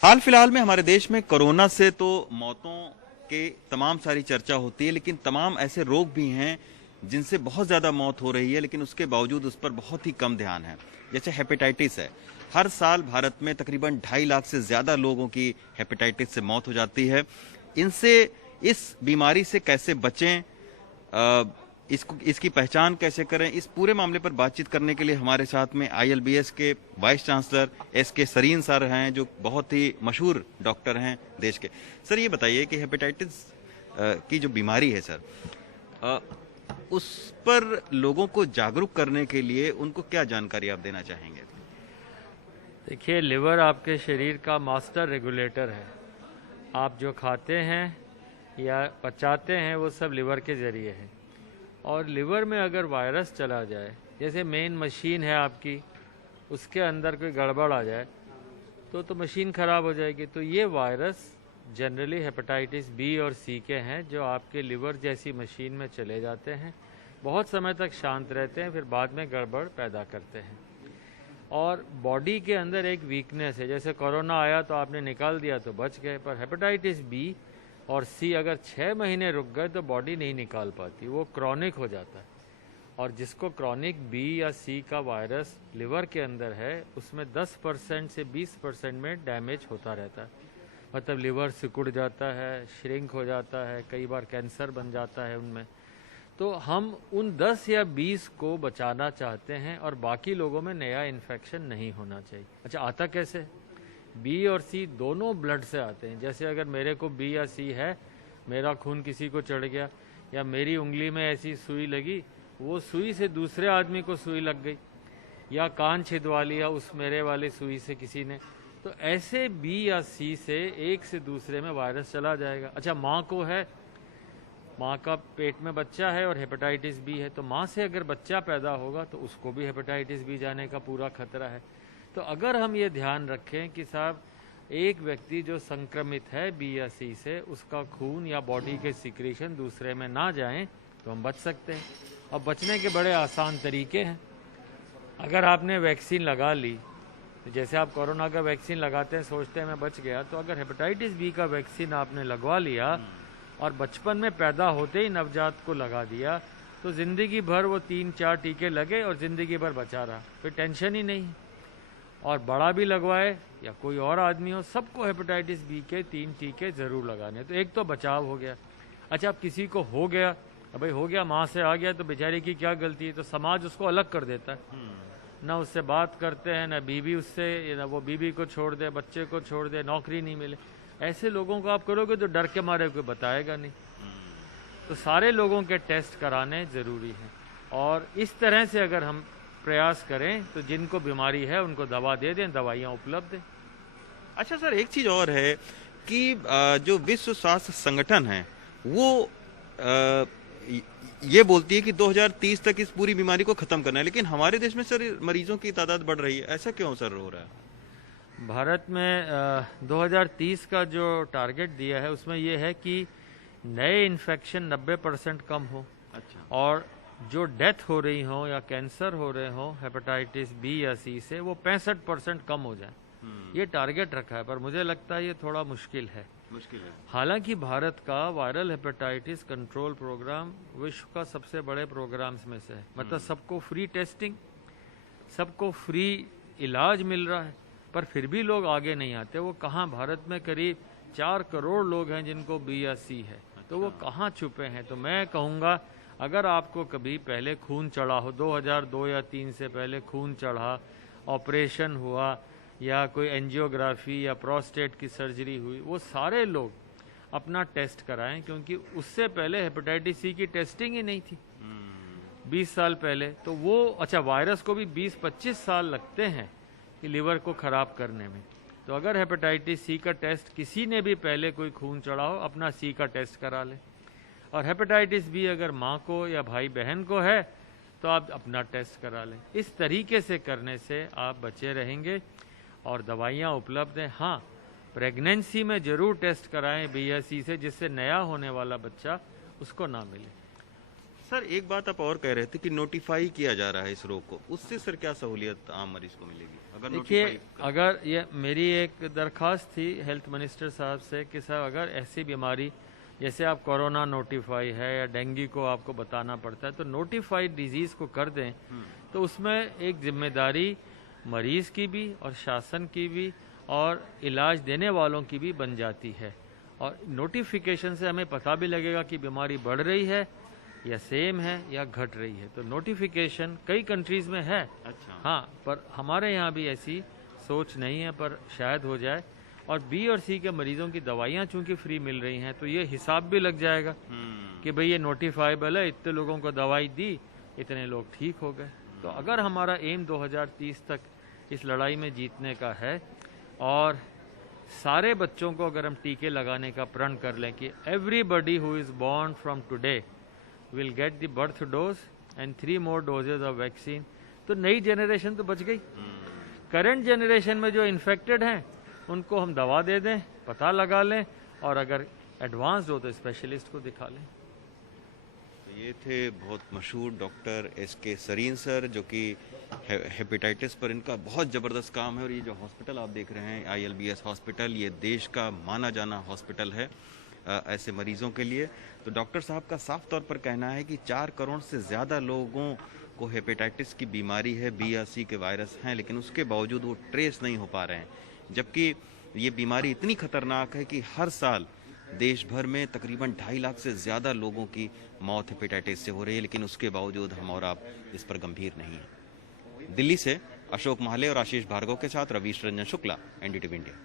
हाल फिलहाल में हमारे देश में कोरोना से तो मौतों के तमाम सारी चर्चा होती है, लेकिन तमाम ऐसे रोग भी हैं जिनसे बहुत ज़्यादा मौत हो रही है, लेकिन उसके बावजूद उस पर बहुत ही कम ध्यान है। जैसे हेपेटाइटिस है। हर साल भारत में तकरीबन 2.5 लाख से ज़्यादा लोगों की हेपेटाइटिस से मौत हो जाती है। इनसे इस बीमारी से कैसे बचें, इसकी पहचान कैसे करें, इस पूरे मामले पर बातचीत करने के लिए हमारे साथ में ILBS के vice chancellor SK Sarin sir हैं, जो बहुत ही मशहूर डॉक्टर हैं देश के। सर, ये बताइए कि हेपेटाइटिस की जो बीमारी है सर, उस पर लोगों को जागरूक करने के लिए उनको क्या जानकारी आप देना चाहेंगे? देखिए, लिवर आपके शरीर का मास्टर रेगुलेटर है। आप जो खाते हैं या पचाते हैं वो सब लिवर के ज़रिए है। और लिवर में अगर वायरस चला जाए, जैसे मेन मशीन है आपकी, उसके अंदर कोई गड़बड़ आ जाए तो मशीन ख़राब हो जाएगी। तो ये वायरस जनरली हेपेटाइटिस बी और सी के हैं, जो आपके लिवर जैसी मशीन में चले जाते हैं, बहुत समय तक शांत रहते हैं, फिर बाद में गड़बड़ पैदा करते हैं। और बॉडी के अंदर एक वीकनेस है, जैसे कोरोना आया तो आपने निकाल दिया तो बच गए, पर हेपेटाइटिस बी और सी अगर 6 महीने रुक गए तो बॉडी नहीं निकाल पाती, वो क्रॉनिक हो जाता है। और जिसको क्रॉनिक बी या सी का वायरस लिवर के अंदर है, उसमें 10% से 20% में डैमेज होता रहता है। मतलब लिवर सिकुड़ जाता है, श्रिंक हो जाता है, कई बार कैंसर बन जाता है उनमें। तो हम उन 10 या 20 को बचाना चाहते हैं और बाकी लोगों में नया इन्फेक्शन नहीं होना चाहिए। अच्छा, आता कैसे? बी और सी दोनों ब्लड से आते हैं। जैसे अगर मेरे को बी या सी है, मेरा खून किसी को चढ़ गया या मेरी उंगली में ऐसी सुई लगी, वो सुई से दूसरे आदमी को सुई लग गई, या कान छिदवा लिया उस मेरे वाले सुई से किसी ने, तो ऐसे बी या सी से एक से दूसरे में वायरस चला जाएगा। अच्छा, माँ को है, माँ का पेट में बच्चा है और हेपेटाइटिस बी है, तो माँ से अगर बच्चा पैदा होगा तो उसको भी हेपेटाइटिस बी जाने का पूरा खतरा है। तो अगर हम ये ध्यान रखें कि साहब एक व्यक्ति जो संक्रमित है बी या सी से, उसका खून या बॉडी के सिक्रीशन दूसरे में ना जाएं, तो हम बच सकते हैं। और बचने के बड़े आसान तरीके हैं। अगर आपने वैक्सीन लगा ली, तो जैसे आप कोरोना का वैक्सीन लगाते हैं, सोचते हैं मैं बच गया, तो अगर हेपेटाइटिस बी का वैक्सीन आपने लगवा लिया और बचपन में पैदा होते ही नवजात को लगा दिया, तो ज़िंदगी भर वो 3-4 टीके लगे और ज़िंदगी भर बचा रहा, फिर टेंशन ही नहीं। और बड़ा भी लगवाए या कोई और आदमी हो, सबको हेपेटाइटिस बी के 3 टीके ज़रूर लगाने। तो एक तो बचाव हो गया। अच्छा, अब किसी को हो गया, अब भाई हो गया, माँ से आ गया, तो बेचारे की क्या गलती है? तो समाज उसको अलग कर देता है, ना उससे बात करते हैं, ना बीवी उससे, ना वो बीवी को छोड़ दे, बच्चे को छोड़ दे, नौकरी नहीं मिले। ऐसे लोगों को आप करोगे तो डर के मारे कोई बताएगा नहीं। तो सारे लोगों के टेस्ट कराने ज़रूरी हैं। और इस तरह से अगर हम प्रयास करें तो जिनको बीमारी है उनको दवा दे दें, दवाइयाँ उपलब्ध हैं। अच्छा सर, एक चीज और है कि जो विश्व स्वास्थ्य संगठन है वो ये बोलती है कि 2030 तक इस पूरी बीमारी को खत्म करना है, लेकिन हमारे देश में सर मरीजों की तादाद बढ़ रही है। ऐसा क्यों सर हो रहा है? भारत में 2030 का जो टारगेट दिया है उसमें यह है कि नए इन्फेक्शन 90% कम हो। अच्छा। और जो डेथ हो रही हो या कैंसर हो रहे हो हेपेटाइटिस बी या सी से, वो 65% कम हो जाए। ये टारगेट रखा है, पर मुझे लगता है ये थोड़ा मुश्किल है। हालांकि भारत का वायरल हेपेटाइटिस कंट्रोल प्रोग्राम विश्व का सबसे बड़े प्रोग्राम्स में से है। मतलब सबको फ्री टेस्टिंग, सबको फ्री इलाज मिल रहा है, पर फिर भी लोग आगे नहीं आते। वो कहाँ? भारत में करीब 4 करोड़ लोग हैं जिनको बी या सी है। तो वो कहाँ छुपे हैं? तो मैं कहूँगा, अगर आपको कभी पहले खून चढ़ा हो, 2002 या 3 से पहले खून चढ़ा, ऑपरेशन हुआ, या कोई एंजियोग्राफी या प्रोस्टेट की सर्जरी हुई, वो सारे लोग अपना टेस्ट कराएं, क्योंकि उससे पहले हेपेटाइटिस सी की टेस्टिंग ही नहीं थी 20 साल पहले। तो वो, अच्छा, वायरस को भी 20-25 साल लगते हैं कि लिवर को ख़राब करने में। तो अगर हेपेटाइटिस सी का टेस्ट किसी ने भी पहले कोई खून चढ़ा हो, अपना सी का टेस्ट करा लें। और हेपेटाइटिस बी अगर माँ को या भाई बहन को है तो आप अपना टेस्ट करा लें। इस तरीके से करने से आप बचे रहेंगे और दवाइयाँ उपलब्ध हैं। हाँ, प्रेगनेंसी में ज़रूर टेस्ट कराएं बी या सी से, जिससे नया होने वाला बच्चा उसको ना मिले। सर एक बात आप और कह रहे थे कि नोटिफाई किया जा रहा है इस रोग को, उससे सर क्या सहूलियत आम मरीज को मिलेगी अगर देखिए, notify अगर ये मेरी एक दरख्वास्त थी हेल्थ मिनिस्टर साहब से कि साहब अगर ऐसी बीमारी जैसे आप कोरोना नोटिफाई है या डेंगू को आपको बताना पड़ता है तो नोटिफाइड डिजीज़ को कर दें तो उसमें एक जिम्मेदारी मरीज की भी और शासन की भी और इलाज देने वालों की भी बन जाती है। और नोटिफिकेशन से हमें पता भी लगेगा कि बीमारी बढ़ रही है या सेम है या घट रही है। तो नोटिफिकेशन कई कंट्रीज में है, अच्छा हाँ, पर हमारे यहाँ भी ऐसी सोच नहीं है, पर शायद हो जाए। और बी और सी के मरीजों की दवाइयाँ चूंकि फ्री मिल रही हैं तो ये हिसाब भी लग जाएगा कि भाई ये नोटिफाइबल है, इतने लोगों को दवाई दी, इतने लोग ठीक हो गए। तो अगर हमारा एम 2030 तक इस लड़ाई में जीतने का है और सारे बच्चों को अगर हम टीके लगाने का प्रण कर लें कि everybody who is born from today will get the birth dose and 3 more doses of vaccine, तो नई जनरेशन तो बच गई। करंट जनरेशन में जो इन्फेक्टेड हैं उनको हम दवा दे दें, पता लगा लें, और अगर एडवांस्ड हो तो स्पेशलिस्ट को दिखा लें। ये थे बहुत मशहूर डॉक्टर एस.के. सरीन सर, जो कि हेपेटाइटिस पर इनका बहुत ज़बरदस्त काम है। और ये जो हॉस्पिटल आप देख रहे हैं ILBS हॉस्पिटल, ये देश का माना जाना हॉस्पिटल है ऐसे मरीजों के लिए। तो डॉक्टर साहब का साफ तौर पर कहना है कि 4 करोड़ से ज़्यादा लोगों को हेपेटाइटिस की बीमारी है, B या C के वायरस हैं, लेकिन उसके बावजूद वो ट्रेस नहीं हो पा रहे हैं। जबकि ये बीमारी इतनी खतरनाक है कि हर साल देश भर में तकरीबन 2.5 लाख से ज़्यादा लोगों की मौत हेपेटाइटिस से हो रही है, लेकिन उसके बावजूद हम और आप इस पर गंभीर नहीं हैं। दिल्ली से अशोक माहले और आशीष भार्गव के साथ रवीश रंजन शुक्ला, NDTV इंडिया।